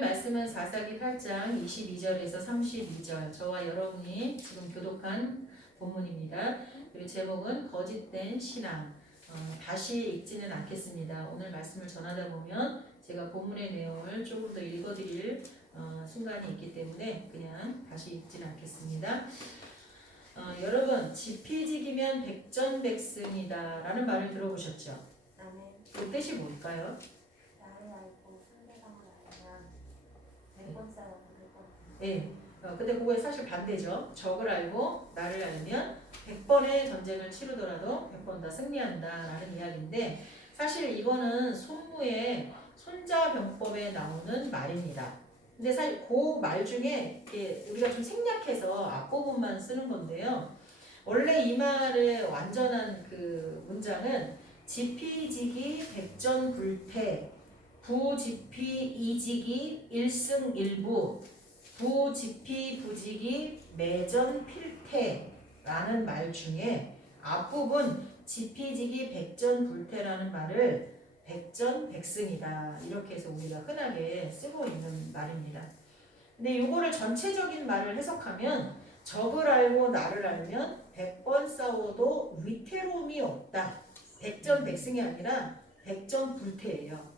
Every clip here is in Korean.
말씀은 사사기 8장 22절에서 32절 저와 여러분이 지금 교독한 본문입니다. 그리고 제목은 거짓된 신앙. 다시 읽지는 않겠습니다. 오늘 말씀을 전하다 보면 제가 본문의 내용을 조금 더 읽어드릴 순간이 있기 때문에 그냥 다시 읽지는 않겠습니다. 여러분 지피지기면 백전백승이다 라는 말을 들어보셨죠? 그 뜻이 뭘까요? 네. 근데 그거에 사실 반대죠. 적을 알고 나를 알면 100번의 전쟁을 치르더라도 100번 다 승리한다 라는 이야기인데, 사실 이거는 손무의 손자병법에 나오는 말입니다. 근데 사실 그 말 중에 우리가 좀 생략해서 앞부분만 쓰는 건데요. 원래 이 말의 완전한 그 문장은 지피지기 백전불패 부지피이지기 일승일부 부지피부지기 매전필패라는 말 중에 앞부분 지피지기 백전불패라는 말을 백전백승이다 이렇게 해서 우리가 흔하게 쓰고 있는 말입니다. 근데 이거를 전체적인 말을 해석하면 적을 알고 나를 알면 100번 싸워도 위태로움이 없다. 백전백승이 아니라 백전불패예요.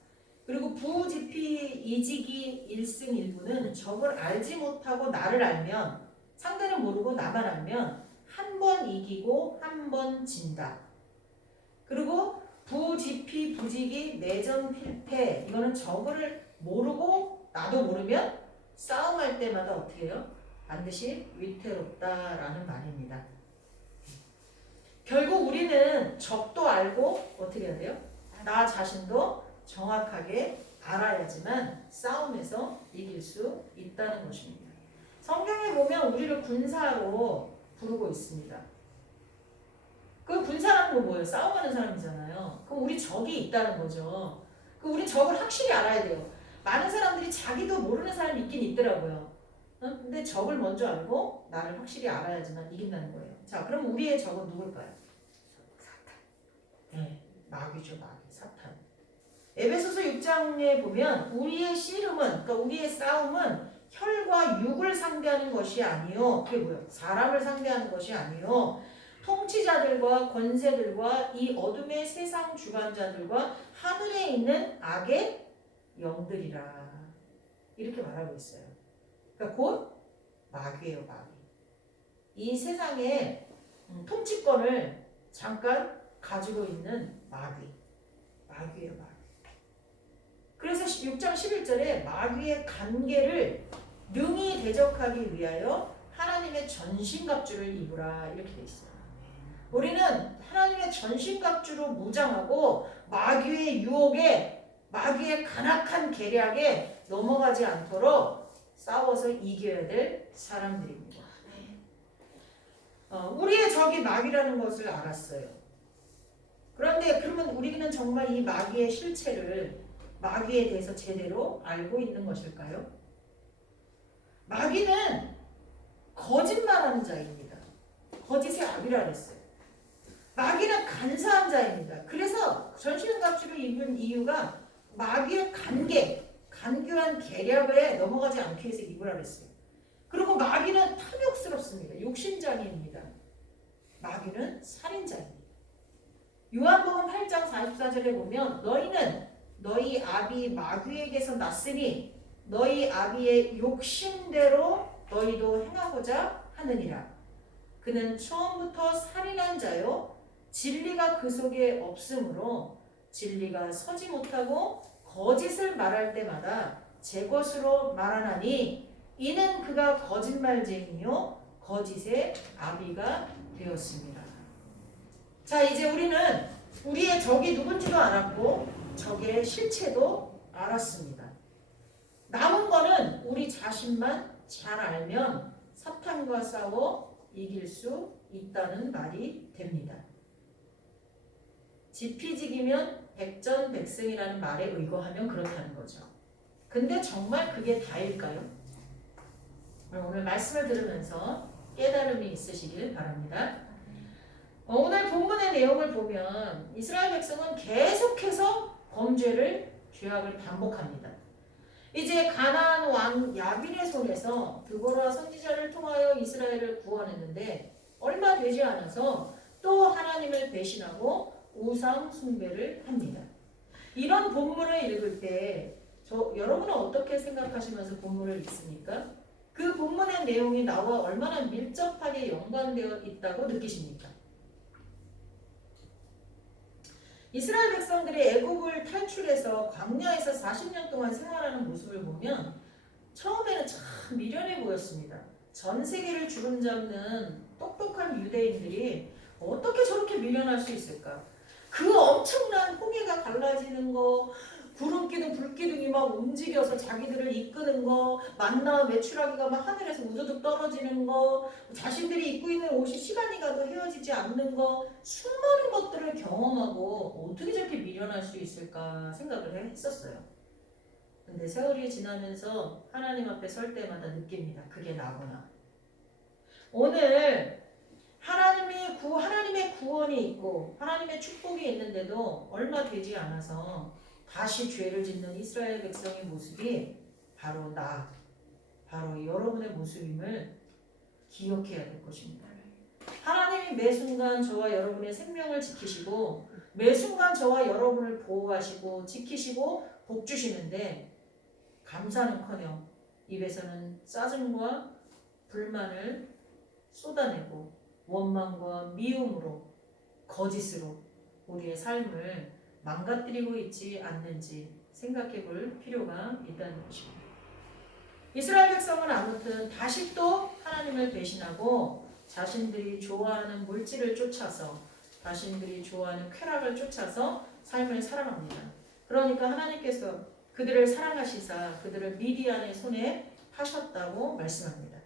그리고 부지피이지기 일승일부는 적을 알지 못하고 나를 알면, 상대는 모르고 나만 알면 한 번 이기고 한 번 진다. 그리고 부지피부지기 매전필패, 이거는 적을 모르고 나도 모르면 싸움할 때마다 어떻게 해요? 반드시 위태롭다라는 말입니다. 결국 우리는 적도 알고 어떻게 해야 돼요? 나 자신도 정확하게 알아야지만 싸움에서 이길 수 있다는 것입니다. 성경에 보면 우리를 군사로 부르고 있습니다. 그 군사라는 건 뭐예요? 싸움하는 사람이잖아요. 그럼 우리 적이 있다는 거죠. 우리 적을 확실히 알아야 돼요. 많은 사람들이 자기도 모르는 사람이 있긴 있더라고요. 근데 적을 먼저 알고 나를 확실히 알아야지만 이긴다는 거예요. 자, 그럼 우리의 적은 누굴까요? 사탄. 네, 마귀죠, 마귀, 사탄. 에베소서 6장에 보면 우리의 씨름은, 그러니까 우리의 싸움은 혈과 육을 상대하는 것이 아니요. 그게 뭐예요? 사람을 상대하는 것이 아니요. 통치자들과 권세들과 이 어둠의 세상 주관자들과 하늘에 있는 악의 영들이라. 이렇게 말하고 있어요. 그러니까 곧 마귀예요, 마귀. 이 세상의 통치권을 잠깐 가지고 있는 마귀. 마귀예요, 마귀. 그래서 6장 11절에 마귀의 관계를 능히 대적하기 위하여 하나님의 전신갑주를 입으라 이렇게 돼 있어요. 우리는 하나님의 전신갑주로 무장하고 마귀의 유혹에, 마귀의 간악한 계략에 넘어가지 않도록 싸워서 이겨야 될 사람들입니다. 우리의 적이 마귀라는 것을 알았어요. 그런데 그러면 우리는 정말 이 마귀의 실체를, 마귀에 대해서 제대로 알고 있는 것일까요? 마귀는 거짓말하는 자입니다. 거짓의 아비라 그랬어요. 마귀는 간사한 자입니다. 그래서 전신갑주를 입은 이유가 마귀의 간교한 계략에 넘어가지 않기 위해서 입으라 그랬어요. 그리고 마귀는 탐욕스럽습니다. 욕심장애입니다. 마귀는 살인자입니다. 요한복음 8장 44절에 보면 너희는 너희 아비 마귀에게서 났으니 너희 아비의 욕심대로 너희도 행하고자 하느니라. 그는 처음부터 살인한 자요 진리가 그 속에 없으므로 진리가 서지 못하고 거짓을 말할 때마다 제 것으로 말하나니 이는 그가 거짓말쟁이요 거짓의 아비가 되었습니다. 자, 이제 우리는 우리의 적이 누군지도 알았고 적의 실체도 알았습니다. 남은 거는 우리 자신만 잘 알면 사탄과 싸워 이길 수 있다는 말이 됩니다. 지피지기면 백전백승이라는 말에 의거하면 그렇다는 거죠. 근데 정말 그게 다일까요? 오늘 말씀을 들으면서 깨달음이 있으시길 바랍니다. 오늘 본문의 내용을 보면 이스라엘 백성은 계속해서 범죄를, 죄악을 반복합니다. 이제 가나안 왕 야빈의 손에서 드보라 선지자를 통하여 이스라엘을 구원했는데 얼마 되지 않아서 또 하나님을 배신하고 우상 숭배를 합니다. 이런 본문을 읽을 때 여러분은 어떻게 생각하시면서 본문을 읽습니까? 그 본문의 내용이 나와 얼마나 밀접하게 연관되어 있다고 느끼십니까? 이스라엘 백성들이 애굽을 탈출해서 광야에서 40년 동안 생활하는 모습을 보면 처음에는 참 미련해 보였습니다. 전 세계를 주름잡는 똑똑한 유대인들이 어떻게 저렇게 미련할 수 있을까? 그 엄청난 홍해가 갈라지는 거, 구름기둥, 불기둥이 막 움직여서 자기들을 이끄는 거, 만나 메추라기가 막 하늘에서 우두둑 떨어지는 거, 자신들이 입고 있는 옷이 시간이 가도 헤어지지 않는 거, 수많은 것들을 경험하고 어떻게 저렇게 미련할 수 있을까 생각을 했었어요. 근데 세월이 지나면서 하나님 앞에 설 때마다 느낍니다. 그게 나구나. 오늘 하나님의 구원이 있고 하나님의 축복이 있는데도 얼마 되지 않아서 다시 죄를 짓는 이스라엘 백성의 모습이 바로 바로 여러분의 모습임을 기억해야 될 것입니다. 하나님이 매 순간 저와 여러분의 생명을 지키시고 매 순간 저와 여러분을 보호하시고 지키시고 복 주시는데 감사는커녕 입에서는 짜증과 불만을 쏟아내고 원망과 미움으로 거짓으로 우리의 삶을 망가뜨리고 있지 않는지 생각해 볼 필요가 있다는 것입니다. 이스라엘 백성은 아무튼 다시 또 하나님을 배신하고 자신들이 좋아하는 물질을 쫓아서 자신들이 좋아하는 쾌락을 쫓아서 삶을 살아갑니다. 그러니까 하나님께서 그들을 사랑하시사 그들을 미디안의 손에 파셨다고 말씀합니다.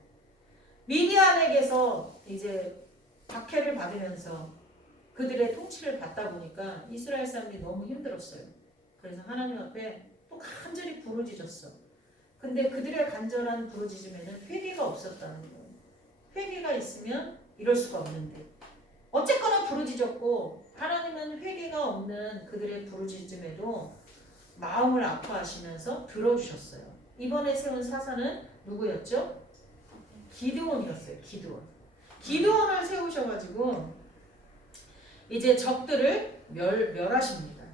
미디안에게서 이제 박해를 받으면서 그들의 통치를 받다 보니까 이스라엘 사람들이 너무 힘들었어요. 그래서 하나님 앞에 또 간절히 부르짖었어. 근데 그들의 간절한 부르짖음에는 회개가 없었다는 거예요. 회개가 있으면 이럴 수가 없는데 어쨌거나 부르짖었고 하나님은 회개가 없는 그들의 부르짖음에도 마음을 아파하시면서 들어주셨어요. 이번에 세운 사사는 누구였죠? 기드온이었어요. 기드온을 세우셔가지고 이제 적들을 멸하십니다.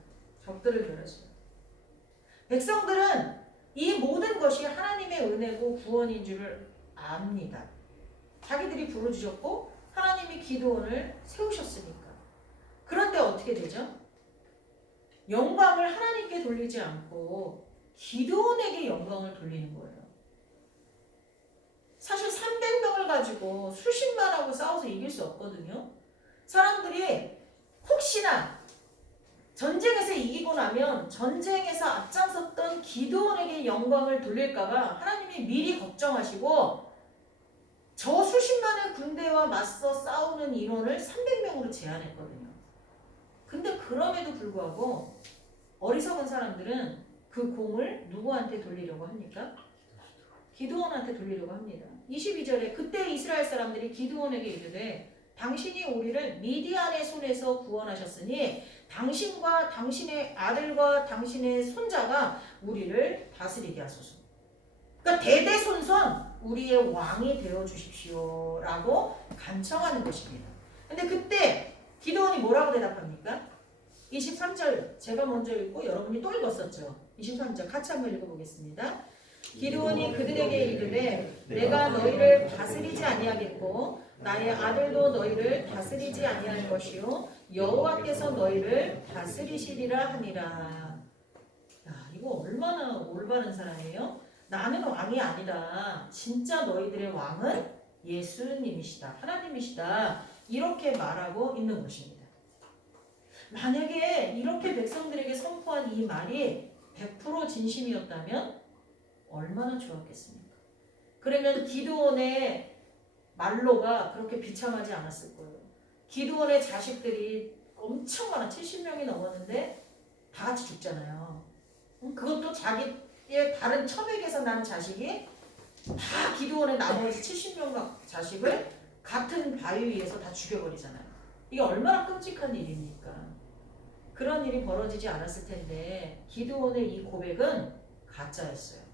백성들은 이 모든 것이 하나님의 은혜고 구원인 줄을 압니다. 자기들이 부르짖었고 하나님이 기드온을 세우셨으니까. 그런데 어떻게 되죠? 영광을 하나님께 돌리지 않고 기드온에게 영광을 돌리는 거예요. 사실 300명을 가지고 수십만하고 싸워서 이길 수 없거든요. 사람들이 혹시나 전쟁에서 이기고 나면 전쟁에서 앞장섰던 기드온에게 영광을 돌릴까봐 하나님이 미리 걱정하시고 저 수십만의 군대와 맞서 싸우는 인원을 300명으로 제한했거든요. 근데 그럼에도 불구하고 어리석은 사람들은 그 공을 누구한테 돌리려고 합니까? 기드온한테 돌리려고 합니다. 22절에 그때 이스라엘 사람들이 기드온에게 이르되 당신이 우리를 미디안의 손에서 구원하셨으니 당신과 당신의 아들과 당신의 손자가 우리를 다스리게 하소서. 그러니까 대대손손 우리의 왕이 되어 주십시오 라고 간청하는 것입니다. 근데 그때 기드온이 뭐라고 대답합니까? 23절 제가 먼저 읽고 여러분이 또 읽었었죠. 23절 같이 한번 읽어보겠습니다. 기드온이 그들에게 이르되 내가 너희를 다스리지 아니하겠고 나의 아들도 너희를 다스리지 아니할 것이요 여호와께서 너희를 다스리시리라 하니라. 야, 이거 얼마나 올바른 사람이에요? 나는 왕이 아니라 진짜 너희들의 왕은 예수님이시다. 하나님이시다. 이렇게 말하고 있는 것입니다. 만약에 이렇게 백성들에게 선포한 이 말이 100% 진심이었다면 얼마나 좋았겠습니까? 그러면 기드온의 말로가 그렇게 비참하지 않았을 거예요. 기드온의 자식들이 엄청 많아 70명이 넘었는데 다 같이 죽잖아요. 그것도 자기의 다른 첨액에서 난 자식이 다 기드온의 나머지 70명 자식을 같은 바위 위에서 다 죽여버리잖아요. 이게 얼마나 끔찍한 일입니까? 그런 일이 벌어지지 않았을 텐데 기드온의 이 고백은 가짜였어요.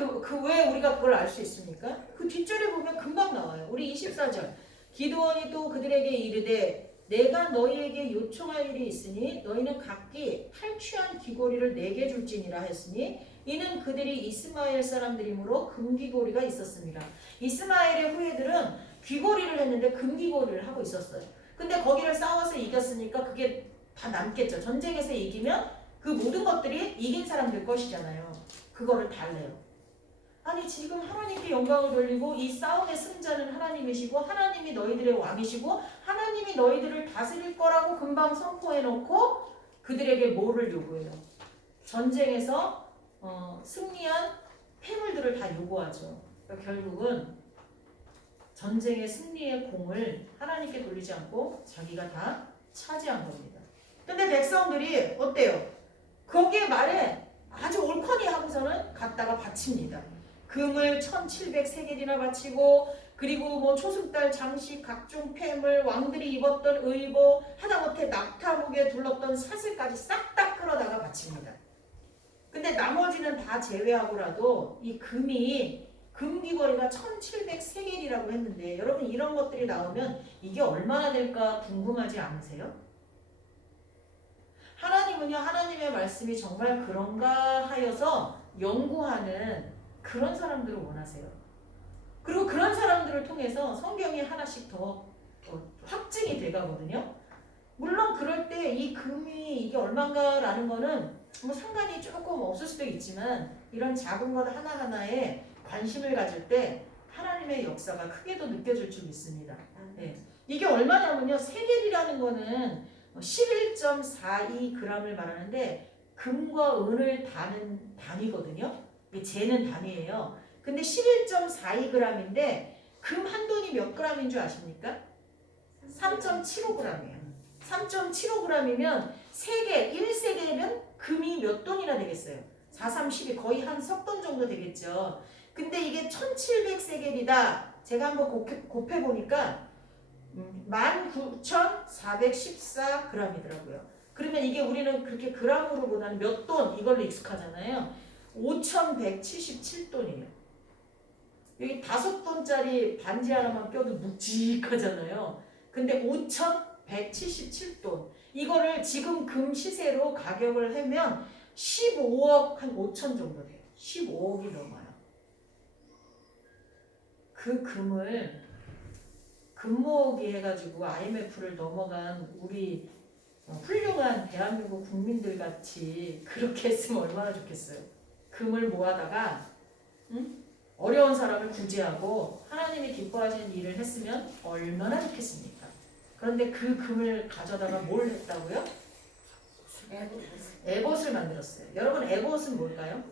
왜 우리가 그걸 알 수 있습니까? 그 뒷절에 보면 금방 나와요. 우리 24절. 기드온이 또 그들에게 이르되 내가 너희에게 요청할 일이 있으니 너희는 각기 탈취한 귀고리를 내게 줄지니라 했으니 이는 그들이 이스마엘 사람들이므로 금귀고리가 있었습니다. 이스마엘의 후예들은 귀고리를 했는데 금귀고리를 하고 있었어요. 근데 거기를 싸워서 이겼으니까 그게 다 남겠죠. 전쟁에서 이기면 그 모든 것들이 이긴 사람들 것이잖아요. 그거를 달래요. 아니 지금 하나님께 영광을 돌리고 이 싸움의 승자는 하나님이시고 하나님이 너희들의 왕이시고 하나님이 너희들을 다스릴 거라고 금방 선포해놓고 그들에게 뭐를 요구해요? 전쟁에서 승리한 폐물들을 다 요구하죠. 그러니까 결국은 전쟁의 승리의 공을 하나님께 돌리지 않고 자기가 다 차지한 겁니다. 근데 백성들이 어때요? 거기에 말에 아주 옳거니 하고서는 갖다가 바칩니다. 금을 1700세겔이나 바치고 그리고 뭐 초승달 장식 각종 폐물 왕들이 입었던 의복 하다못해 낙타목에 둘렀던 사슬까지 싹 다 끌어다가 바칩니다. 근데 나머지는 다 제외하고라도 이 금이 금귀거리가 1700세겔이라고 했는데 여러분 이런 것들이 나오면 이게 얼마나 될까 궁금하지 않으세요? 하나님은요 하나님의 말씀이 정말 그런가 하여서 연구하는 그런 사람들을 원하세요. 그리고 그런 사람들을 통해서 성경이 하나씩 더 확증이 돼가거든요. 물론 그럴 때 이 금이 이게 얼마인가라는 거는 뭐 상관이 조금 없을 수도 있지만 이런 작은 것 하나하나에 관심을 가질 때 하나님의 역사가 크게도 느껴질 줄 믿습니다. 네. 이게 얼마냐면요. 세겔이라는 거는 11.42g을 말하는데 금과 은을 다는 단위거든요. 이게 재는 단위예요. 근데 11.42g인데 금 한 돈이 몇 g인 줄 아십니까? 3.75g이에요. 3.75g이면 3개, 1세겔이면 금이 몇 돈이나 되겠어요? 4, 3, 12 거의 한 석돈 정도 되겠죠. 근데 이게 1700세겔이다. 제가 한번 곱해보니까 19,414g이더라고요. 그러면 이게 우리는 그렇게 그람으로 보다는 몇 돈 이걸로 익숙하잖아요. 5,177돈이에요. 여기 5돈짜리 반지 하나만 껴도 묵직하잖아요. 근데 5,177돈. 이거를 지금 금 시세로 가격을 하면 15억 한 5천 정도 돼요. 15억이 넘어요. 그 금을 금모으기 해가지고 IMF를 넘어간 우리 훌륭한 대한민국 국민들 같이 그렇게 했으면 얼마나 좋겠어요. 금을 모아다가 어려운 사람을 구제하고 하나님이 기뻐하시는 일을 했으면 얼마나 좋겠습니까? 그런데 그 금을 가져다가 뭘 했다고요? 에봇을 만들었어요. 여러분 에봇은 뭘까요?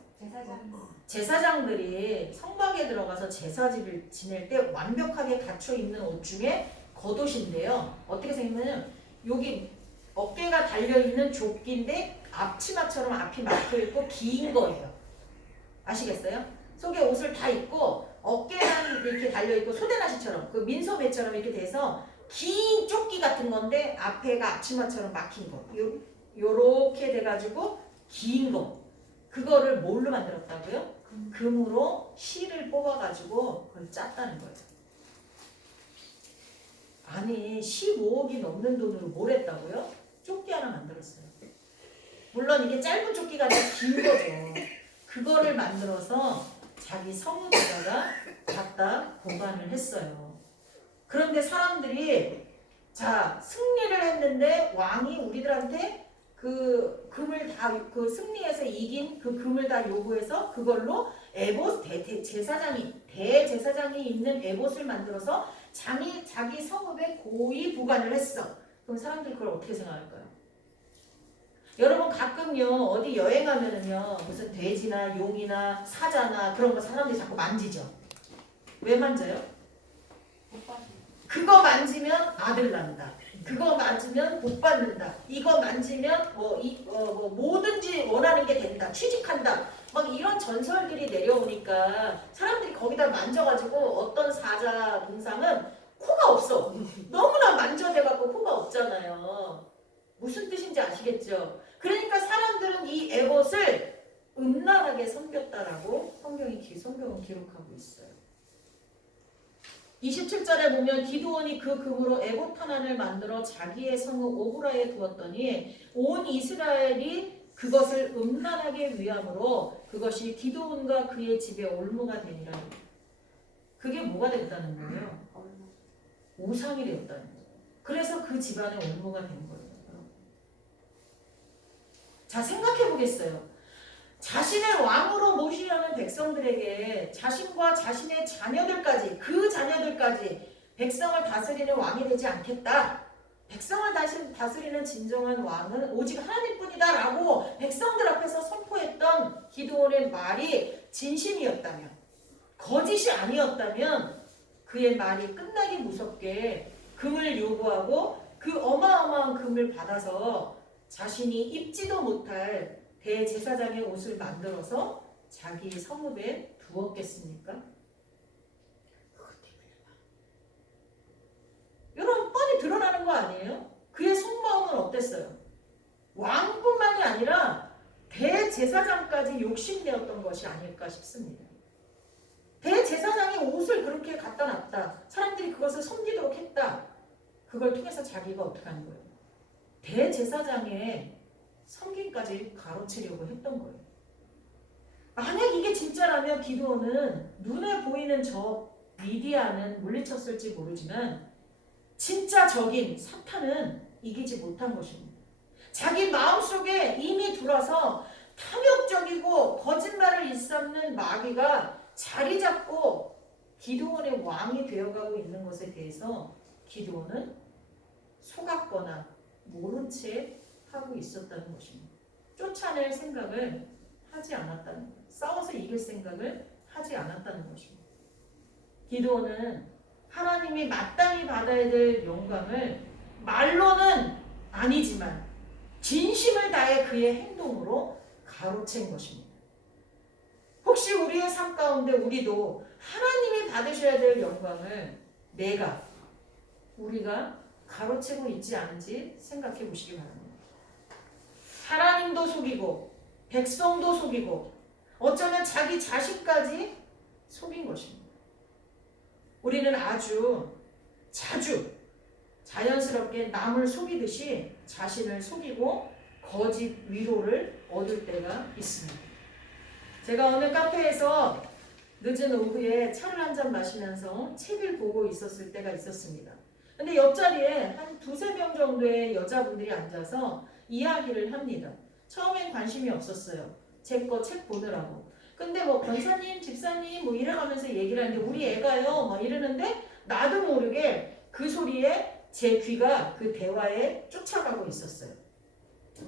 제사장들이 성막에 들어가서 제사지를 지낼 때 완벽하게 갖춰 입는 옷 중에 겉옷인데요. 어떻게 생기냐면 여기 어깨가 달려있는 조끼인데 앞치마처럼 앞이 막혀있고 긴 거예요. 아시겠어요? 속에 옷을 다 입고 어깨만 이렇게 달려있고 소대나시처럼 그 민소매처럼 이렇게 돼서 긴 조끼 같은 건데 앞에가 앞치마처럼 막힌 거. 요렇게 돼가지고 긴 거. 그거를 뭘로 만들었다고요? 금으로 실을 뽑아가지고 그걸 짰다는 거예요. 아니 15억이 넘는 돈으로 뭘 했다고요? 조끼 하나 만들었어요. 물론 이게 짧은 조끼가 아니라 긴 거죠. 그거를 만들어서 자기 성읍에다가 갖다 보관을 했어요. 그런데 사람들이 자 승리를 했는데 왕이 우리들한테 그 금을 다 그 승리해서 이긴 그 금을 다 요구해서 그걸로 에봇 대제사장이 입는 에봇을 만들어서 자기 성읍에 고이 보관을 했어. 그럼 사람들이 그걸 어떻게 생각할까요? 여러분 가끔요 어디 여행하면은요 무슨 돼지나 용이나 사자나 그런 거 사람들이 자꾸 만지죠. 왜 만져요? 그거 만지면 아들 난다. 그거 만지면 복 받는다. 이거 만지면 뭐든지 원하는 게 된다. 취직한다. 막 이런 전설들이 내려오니까 사람들이 거기다 만져가지고 어떤 사자 동상은 코가 없어. 너무나 만져대갖고 코가 없잖아요. 무슨 뜻인지 아시겠죠? 그러니까 사람들은 이 에봇을 음란하게 섬겼다라고 성경이 기록. 기록하고 있어요. 27절에 보면 기드온이 그 금으로 에봇 하나를 만들어 자기의 성읍 오브라에 두었더니 온 이스라엘이 그것을 음란하게 위함으로 그것이 기드온과 그의 집에 올무가 되니라. 그게 뭐가 됐다는 거예요? 우상이 되었다는 거예요. 그래서 그 집안에 올무가 된 거예요. 자, 생각해 보겠어요. 자신을 왕으로 모시려는 백성들에게 자신과 자신의 자녀들까지, 그 자녀들까지 백성을 다스리는 왕이 되지 않겠다. 백성을 다스리는 진정한 왕은 오직 하나님뿐이다 라고 백성들 앞에서 선포했던 기드온의 말이 진심이었다면, 거짓이 아니었다면 그의 말이 끝나기 무섭게 금을 요구하고 그 어마어마한 금을 받아서 자신이 입지도 못할 대제사장의 옷을 만들어서 자기 성읍에 두었겠습니까? 이런 뻔히 드러나는 거 아니에요? 그의 속마음은 어땠어요? 왕뿐만이 아니라 대제사장까지 욕심내었던 것이 아닐까 싶습니다. 대제사장이 옷을 그렇게 갖다 놨다. 사람들이 그것을 섬기도록 했다. 그걸 통해서 자기가 어떻게 하는 거예요? 대제사장의 섬김까지 가로채려고 했던 거예요. 만약 이게 진짜라면 기드온은 눈에 보이는 저 미디안은 물리쳤을지 모르지만 진짜 적인 사탄은 이기지 못한 것입니다. 자기 마음속에 이미 들어서 탐욕적이고 거짓말을 일삼는 마귀가 자리 잡고 기드온의 왕이 되어가고 있는 것에 대해서 기드온은 속았거나 모른 채 하고 있었다는 것입니다. 쫓아낼 생각을 하지 않았다는 것, 싸워서 이길 생각을 하지 않았다는 것입니다. 기드온은 하나님이 마땅히 받아야 될 영광을 말로는 아니지만 진심을 다해 그의 행동으로 가로챈 것입니다. 혹시 우리의 삶 가운데 우리도 하나님이 받으셔야 될 영광을 우리가 가로채고 있지 않은지 생각해 보시기 바랍니다. 하나님도 속이고 백성도 속이고 어쩌면 자기 자신까지 속인 것입니다. 우리는 아주 자주 자연스럽게 남을 속이듯이 자신을 속이고 거짓 위로를 얻을 때가 있습니다. 제가 어느 카페에서 늦은 오후에 차를 한잔 마시면서 책을 보고 있었을 때가 있었습니다. 근데 옆자리에 한 두세 명 정도의 여자분들이 앉아서 이야기를 합니다. 처음엔 관심이 없었어요. 제 거 책 보느라고. 근데 뭐 권사님, 집사님 뭐 이래가면서 얘기를 하는데 우리 애가요 막 이러는데 나도 모르게 그 소리에 제 귀가 그 대화에 쫓아가고 있었어요.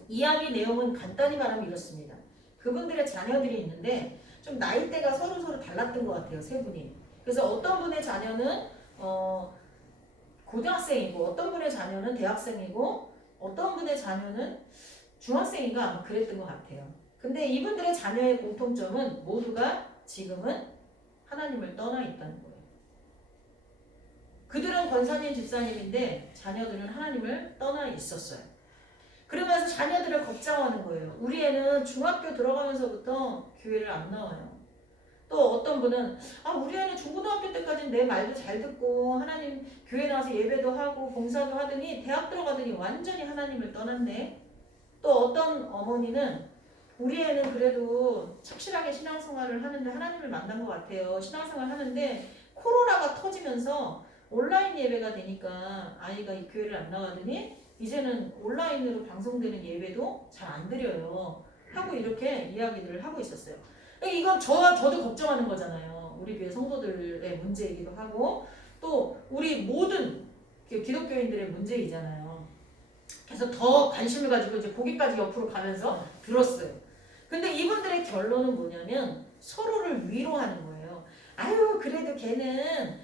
이야기 내용은 간단히 말하면 이렇습니다. 그분들의 자녀들이 있는데 좀 나이대가 서로 달랐던 것 같아요. 세 분이. 그래서 어떤 분의 자녀는 고등학생이고 어떤 분의 자녀는 대학생이고 어떤 분의 자녀는 중학생인가 아마 그랬던 것 같아요. 근데 이분들의 자녀의 공통점은 모두가 지금은 하나님을 떠나 있다는 거예요. 그들은 권사님, 집사님인데 자녀들은 하나님을 떠나 있었어요. 그러면서 자녀들을 걱정하는 거예요. 우리 애는 중학교 들어가면서부터 교회를 안 나와요. 또 어떤 분은 우리 애는 중고등학교 때까지는 내 말도 잘 듣고 하나님 교회 나와서 예배도 하고 봉사도 하더니 대학 들어가더니 완전히 하나님을 떠났네. 또 어떤 어머니는 우리 애는 그래도 착실하게 신앙생활을 하는데 하나님을 만난 것 같아요. 신앙생활 하는데 코로나가 터지면서 온라인 예배가 되니까 아이가 이 교회를 안 나가더니 이제는 온라인으로 방송되는 예배도 잘 안 드려요. 하고 이렇게 이야기들을 하고 있었어요. 이건 저도 걱정하는 거잖아요. 우리 교회 성도들의 문제이기도 하고 또 우리 모든 기독교인들의 문제이잖아요. 그래서 더 관심을 가지고 이제 고개까지 옆으로 가면서 들었어요. 근데 이분들의 결론은 뭐냐면 서로를 위로하는 거예요. 아유 그래도 걔는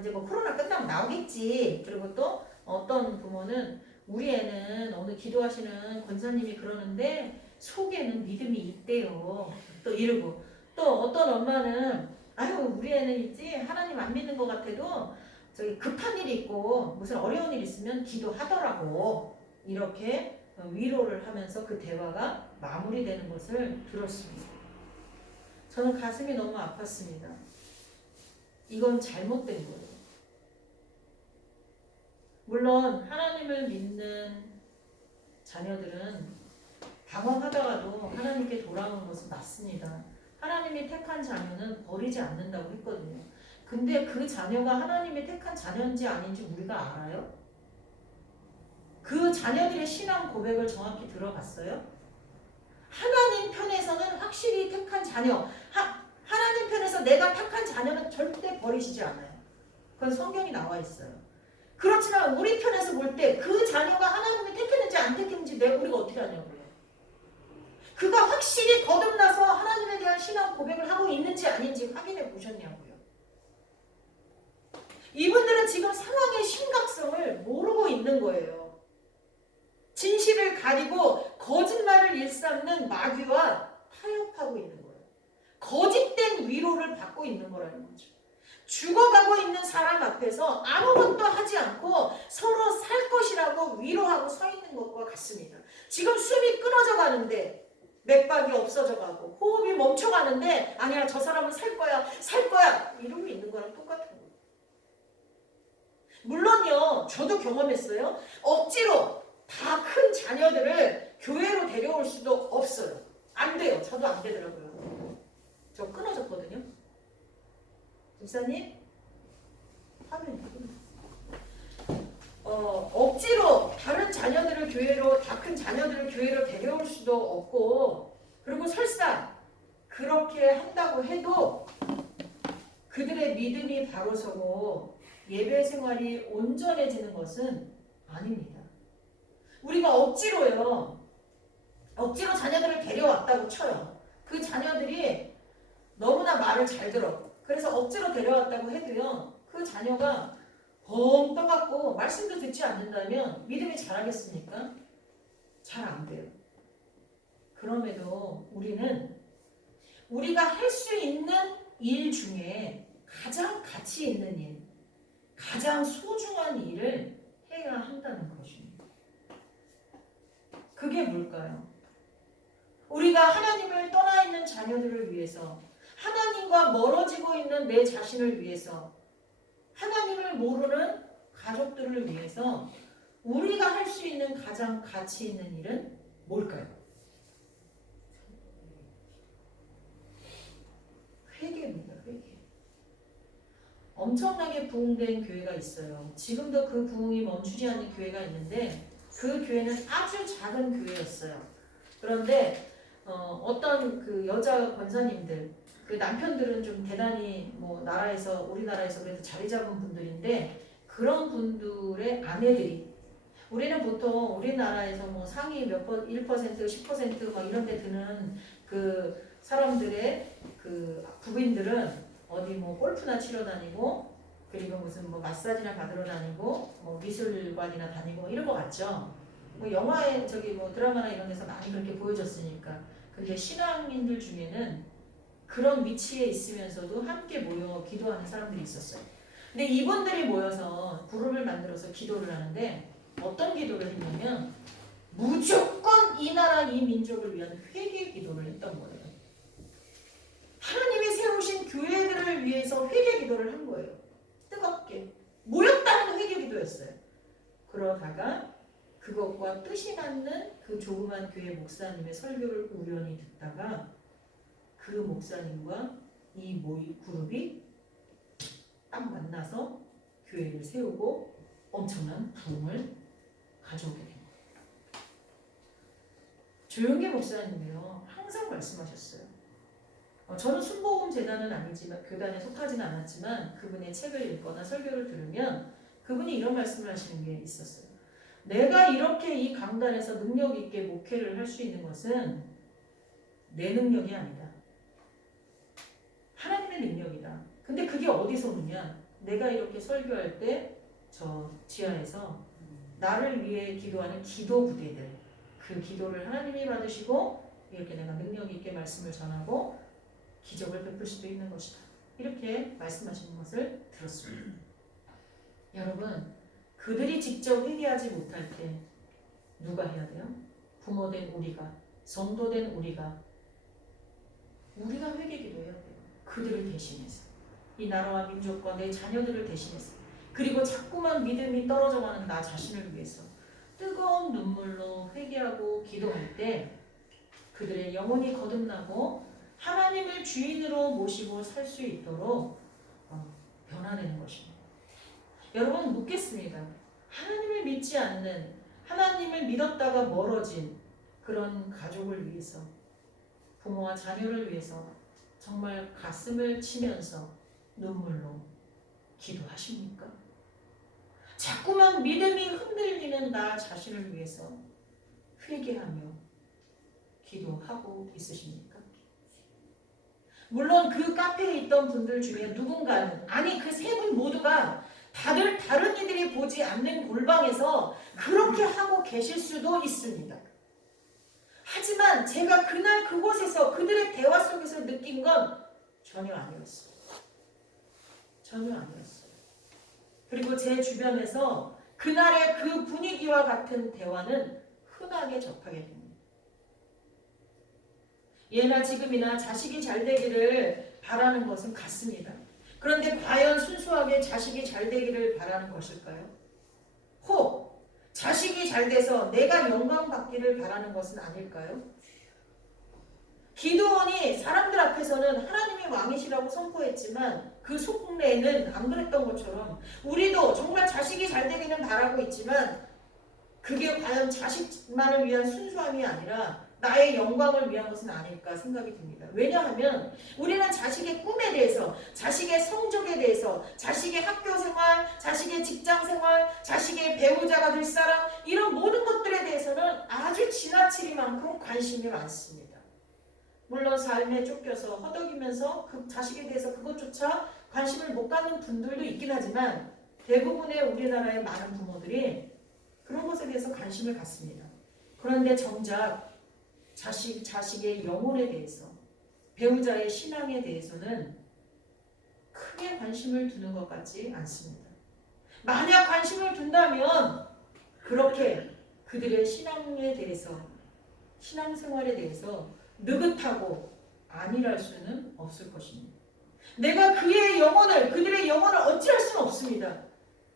이제 뭐 코로나 끝나면 나오겠지. 그리고 또 어떤 부모는 우리 애는 어느 기도하시는 권사님이 그러는데 속에는 믿음이 있대요. 또 이러고 또 어떤 엄마는 아유 우리 애는 있지 하나님 안 믿는 것 같아도 저기 급한 일이 있고 무슨 어려운 일 있으면 기도하더라고. 이렇게 위로를 하면서 그 대화가 마무리되는 것을 들었습니다. 저는 가슴이 너무 아팠습니다. 이건 잘못된 거예요. 물론 하나님을 믿는 자녀들은 방황하다가도 하나님께 돌아오는 것은 맞습니다. 하나님이 택한 자녀는 버리지 않는다고 했거든요. 근데 그 자녀가 하나님이 택한 자녀인지 아닌지 우리가 알아요? 그 자녀들의 신앙 고백을 정확히 들어봤어요? 하나님 편에서는 확실히 택한 자녀, 하나님 편에서 내가 택한 자녀는 절대 버리시지 않아요. 그건 성경이 나와 있어요. 그렇지만 우리 편에서 볼 때 그 자녀가 하나님이 택했는지 안 택했는지 우리가 어떻게 아냐고요. 그가 확실히 거듭나서 하나님에 대한 신앙 고백을 하고 있는지 아닌지 확인해 보셨냐고요. 이분들은 지금 상황의 심각성을 모르고 있는 거예요. 진실을 가리고 거짓말을 일삼는 마귀와 타협하고 있는 거예요. 거짓된 위로를 받고 있는 거라는 거죠. 죽어가고 있는 사람 앞에서 아무것도 하지 않고 서로 살 것이라고 위로하고 서 있는 것과 같습니다. 지금 숨이 끊어져 가는데 맥박이 없어져 가고 호흡이 멈춰 가는데 아니야 저 사람은 살 거야 이러고 있는 거랑 똑같은 거예요. 물론요 저도 경험했어요. 억지로 다 큰 자녀들을 교회로 데려올 수도 없어요. 안 돼요. 저도 안 되더라고요. 저 끊어졌거든요. 목사님 화면이 억지로 다른 자녀들을 교회로 다 큰 자녀들을 교회로 데려올 수도 없고 그리고 설사 그렇게 한다고 해도 그들의 믿음이 바로 서고 예배 생활이 온전해지는 것은 아닙니다. 우리가 억지로 자녀들을 데려왔다고 쳐요. 그 자녀들이 너무나 말을 잘 들어. 그래서 억지로 데려왔다고 해도요. 그 자녀가 벙 떠갖고 말씀도 듣지 않는다면 믿음이 자라겠습니까? 잘 안 돼요. 그럼에도 우리는 우리가 할 수 있는 일 중에 가장 가치 있는 일, 가장 소중한 일을 해야 한다는 것입니다. 그게 뭘까요? 우리가 하나님을 떠나 있는 자녀들을 위해서, 하나님과 멀어지고 있는 내 자신을 위해서, 하나님을 모르는 가족들을 위해서 우리가 할 수 있는 가장 가치 있는 일은 뭘까요? 회개입니다. 회개. 엄청나게 부흥된 교회가 있어요. 지금도 그 부흥이 멈추지 않는 교회가 있는데 그 교회는 아주 작은 교회였어요. 그런데 어떤 그 여자 권사님들, 그 남편들은 좀 대단히 뭐 우리나라에서 그래도 자리 잡은 분들인데 그런 분들의 아내들이 우리는 보통 우리나라에서 뭐 상위 1%, 10% 이런 데 드는 그 사람들의 그 부인들은 어디 뭐 골프나 치러 다니고 그리고 무슨 뭐 마사지나 받으러 다니고 뭐 미술관이나 다니고 이런 거 같죠. 뭐 영화에 뭐 드라마나 이런 데서 많이 그렇게 보여졌으니까. 근데 신앙인들 중에는 그런 위치에 있으면서도 함께 모여 기도하는 사람들이 있었어요. 근데 이분들이 모여서 그룹을 만들어서 기도를 하는데 어떤 기도를 했냐면 무조건 이 나라 이 민족을 위한 회개 기도를 했던 거예요. 하나님이 세우신 교회들을 위해서 회개 기도를 한 거예요. 뜨겁게 모였다는 회개 기도였어요. 그러다가 그것과 뜻이 맞는 그 조그만 교회 목사님의 설교를 우연히 듣다가 그 목사님과 이 그룹이 딱 만나서 교회를 세우고 엄청난 부흥을 가져오게 된 거예요. 조용기 목사님이요 항상 말씀하셨어요. 저는 순복음 재단은 아니지만 교단에 속하지는 않았지만 그분의 책을 읽거나 설교를 들으면 그분이 이런 말씀을 하시는 게 있었어요. 내가 이렇게 이 강단에서 능력 있게 목회를 할 수 있는 것은 내 능력이 아니다. 하나님의 능력이다. 근데 그게 어디서 오느냐? 내가 이렇게 설교할 때 저 지하에서 나를 위해 기도하는 기도 부대들, 그 기도를 하나님이 받으시고 이렇게 내가 능력 있게 말씀을 전하고 기적을 베풀 수도 있는 것이다. 이렇게 말씀하시는 것을 들었습니다. 여러분, 그들이 직접 회개하지 못할 때 누가 해야 돼요? 부모된 우리가, 성도된 우리가 우리가 회개기도해야 돼요. 그들을 대신해서. 이 나라와 민족과 내 자녀들을 대신해서. 그리고 자꾸만 믿음이 떨어져가는 나 자신을 위해서 뜨거운 눈물로 회개하고 기도할 때 그들의 영혼이 거듭나고 하나님을 주인으로 모시고 살 수 있도록 변화되는 것입니다. 여러분 묻겠습니다. 하나님을 믿지 않는, 하나님을 믿었다가 멀어진 그런 가족을 위해서, 부모와 자녀를 위해서 정말 가슴을 치면서 눈물로 기도하십니까? 자꾸만 믿음이 흔들리는 나 자신을 위해서 회개하며 기도하고 있으십니까? 물론 그 카페에 있던 분들 중에 누군가는, 아니 그 세 분 모두가 다른 이들이 보지 않는 골방에서 그렇게 하고 계실 수도 있습니다. 하지만 제가 그날 그곳에서 그들의 대화 속에서 느낀 건 전혀 아니었어요. 전혀 아니었어요. 그리고 제 주변에서 그날의 그 분위기와 같은 대화는 흔하게 접하게 됩니다. 예나 지금이나 자식이 잘 되기를 바라는 것은 같습니다. 그런데 과연 순수하게 자식이 잘 되기를 바라는 것일까요? 혹 자식이 잘 돼서 내가 영광 받기를 바라는 것은 아닐까요? 기드온이 사람들 앞에서는 하나님이 왕이시라고 선포했지만 그 속내에는 안 그랬던 것처럼 우리도 정말 자식이 잘 되기는 바라고 있지만 그게 과연 자식만을 위한 순수함이 아니라 나의 영광을 위한 것은 아닐까 생각이 듭니다. 왜냐하면 우리는 자식의 꿈에 대해서, 자식의 성적에 대해서, 자식의 학교 생활, 자식의 직장 생활, 자식의 배우자가 될 사람, 이런 모든 것들에 대해서는 아주 지나치리만큼 관심이 많습니다. 물론 삶에 쫓겨서 허덕이면서 그 자식에 대해서 그것조차 관심을 못 갖는 분들도 있긴 하지만 대부분의 우리나라의 많은 부모들이 그런 것에 대해서 관심을 갖습니다. 그런데 정작 자식의 영혼에 대해서, 배우자의 신앙에 대해서는 크게 관심을 두는 것 같지 않습니다. 만약 관심을 둔다면 그렇게 그들의 신앙에 대해서, 신앙생활에 대해서 느긋하고 안일할 수는 없을 것입니다. 내가 그들의 영혼을 어찌할 수는 없습니다.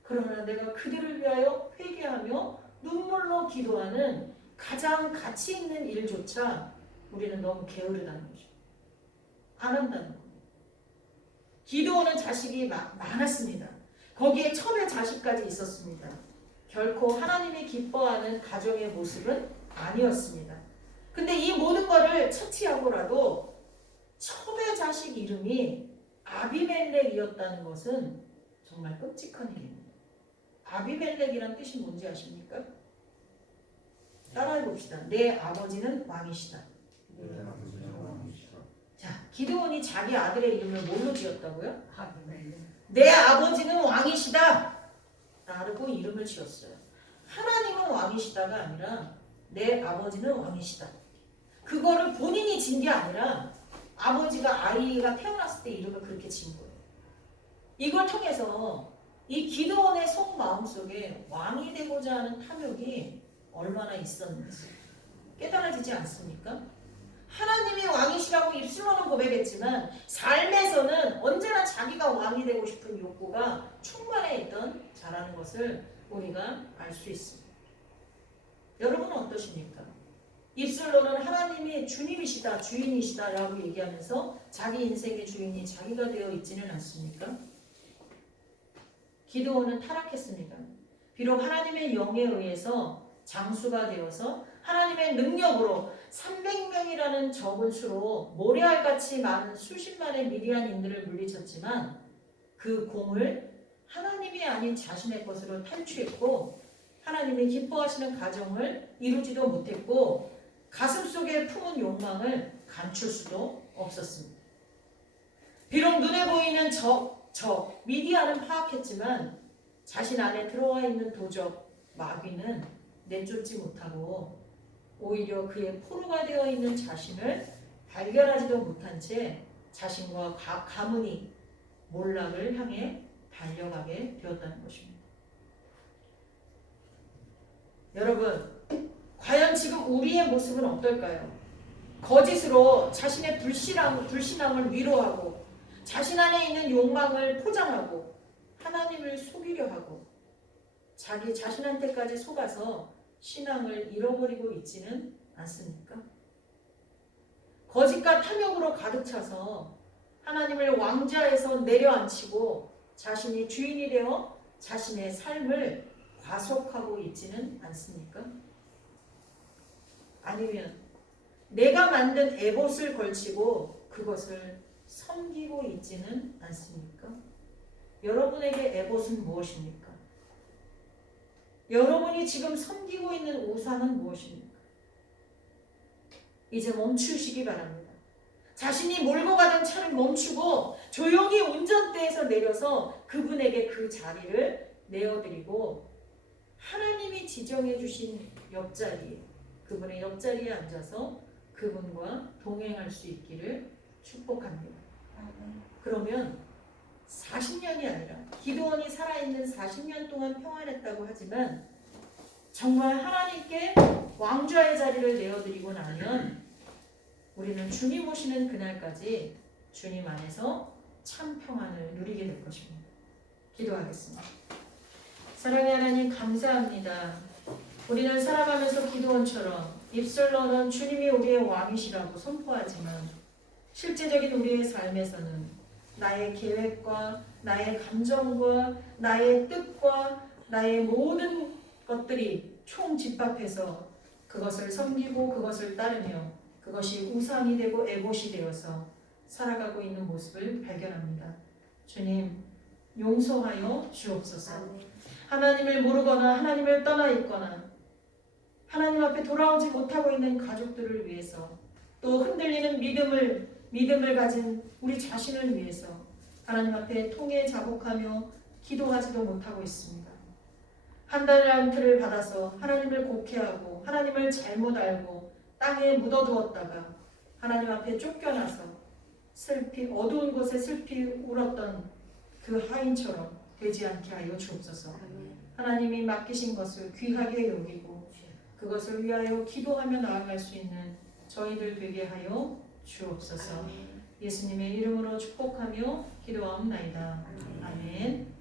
그러나 내가 그들을 위하여 회개하며 눈물로 기도하는 가장 가치 있는 일조차 우리는 너무 게으르다는 거죠. 안 한다는 거예요. 기드온은 자식이 많았습니다. 거기에 첩의 자식까지 있었습니다. 결코 하나님이 기뻐하는 가정의 모습은 아니었습니다. 근데 이 모든 것을 차치하고라도 첩의 자식 이름이 아비멜렉이었다는 것은 정말 끔찍한 일입니다. 아비멜렉이란 뜻이 뭔지 아십니까? 따라해 봅시다. 내 아버지는 왕이시다. 자, 기드온이 자기 아들의 이름을 뭘로 지었다고요? 내 아버지는 왕이시다 라고 이름을 지었어요. 하나님은 왕이시다가 아니라 내 아버지는 왕이시다. 그거를 본인이 진 게 아니라 아버지가 아이가 태어났을 때 이름을 그렇게 지은 거예요. 이걸 통해서 이 기드온의 속마음 속에 왕이 되고자 하는 탐욕이 얼마나 있었는지 깨달아지지 않습니까? 하나님이 왕이시라고 입술로는 고백했지만 삶에서는 언제나 자기가 왕이 되고 싶은 욕구가 충만해 있던 자라는 것을 우리가 알 수 있습니다. 여러분은 어떠십니까? 입술로는 하나님이 주님이시다, 주인이시다 라고 얘기하면서 자기 인생의 주인이 자기가 되어 있지는 않습니까? 기드온은 타락했습니다. 비록 하나님의 영에 의해서 장수가 되어서 하나님의 능력으로 300명이라는 적은 수로 모래알같이 많은 수십만의 미디안인들을 물리쳤지만 그 공을 하나님이 아닌 자신의 것으로 탈취했고 하나님이 기뻐하시는 가정을 이루지도 못했고 가슴속에 품은 욕망을 감출 수도 없었습니다. 비록 눈에 보이는 미디안은 파악했지만 자신 안에 들어와 있는 도적 마귀는 내쫓지 못하고 오히려 그의 포로가 되어 있는 자신을 발견하지도 못한 채 자신과 가문이 몰락을 향해 달려가게 되었다는 것입니다. 여러분, 과연 지금 우리의 모습은 어떨까요? 거짓으로 자신의 불신앙을 위로하고 자신 안에 있는 욕망을 포장하고 하나님을 속이려 하고 자기 자신한테까지 속아서 신앙을 잃어버리고 있지는 않습니까? 거짓과 탐욕으로 가득 차서 하나님을 왕좌에서 내려앉히고 자신이 주인이 되어 자신의 삶을 과속하고 있지는 않습니까? 아니면 내가 만든 에봇을 걸치고 그것을 섬기고 있지는 않습니까? 여러분에게 에봇은 무엇입니까? 여러분이 지금 섬기고 있는 우상은 무엇입니까? 이제 멈추시기 바랍니다. 자신이 몰고 가던 차를 멈추고 조용히 운전대에서 내려서 그분에게 그 자리를 내어드리고 하나님이 지정해 주신 옆자리에 그분의 옆자리에 앉아서 그분과 동행할 수 있기를 축복합니다. 그러면 40년이 아니라 기드온이 살아있는 40년 동안 평안했다고 하지만 정말 하나님께 왕좌의 자리를 내어드리고 나면 우리는 주님 오시는 그날까지 주님 안에서 참 평안을 누리게 될 것입니다. 기도하겠습니다. 사랑의 하나님 감사합니다. 우리는 살아가면서 기드온처럼 입술로는 주님이 우리의 왕이시라고 선포하지만 실제적인 우리의 삶에서는 나의 계획과 나의 감정과 나의 뜻과 나의 모든 것들이 총집합해서 그것을 섬기고 그것을 따르며 그것이 우상이 되고 에봇이 되어서 살아가고 있는 모습을 발견합니다. 주님 용서하여 주옵소서. 하나님을 모르거나 하나님을 떠나 있거나 하나님 앞에 돌아오지 못하고 있는 가족들을 위해서 또 흔들리는 믿음을 가진 우리 자신을 위해서 하나님 앞에 통해 자복하며 기도하지도 못하고 있습니다. 한 달이라는 틀을 받아서 하나님을 곡해하고 하나님을 잘못 알고 땅에 묻어두었다가 하나님 앞에 쫓겨나서 슬피 어두운 곳에 슬피 울었던 그 하인처럼 되지 않게 하여 주옵소서. 하나님이 맡기신 것을 귀하게 여기고 그것을 위하여 기도하며 나아갈 수 있는 저희들 되게 하여 주옵소서. 예수님의 이름으로 축복하며 기도하옵나이다. 아멘.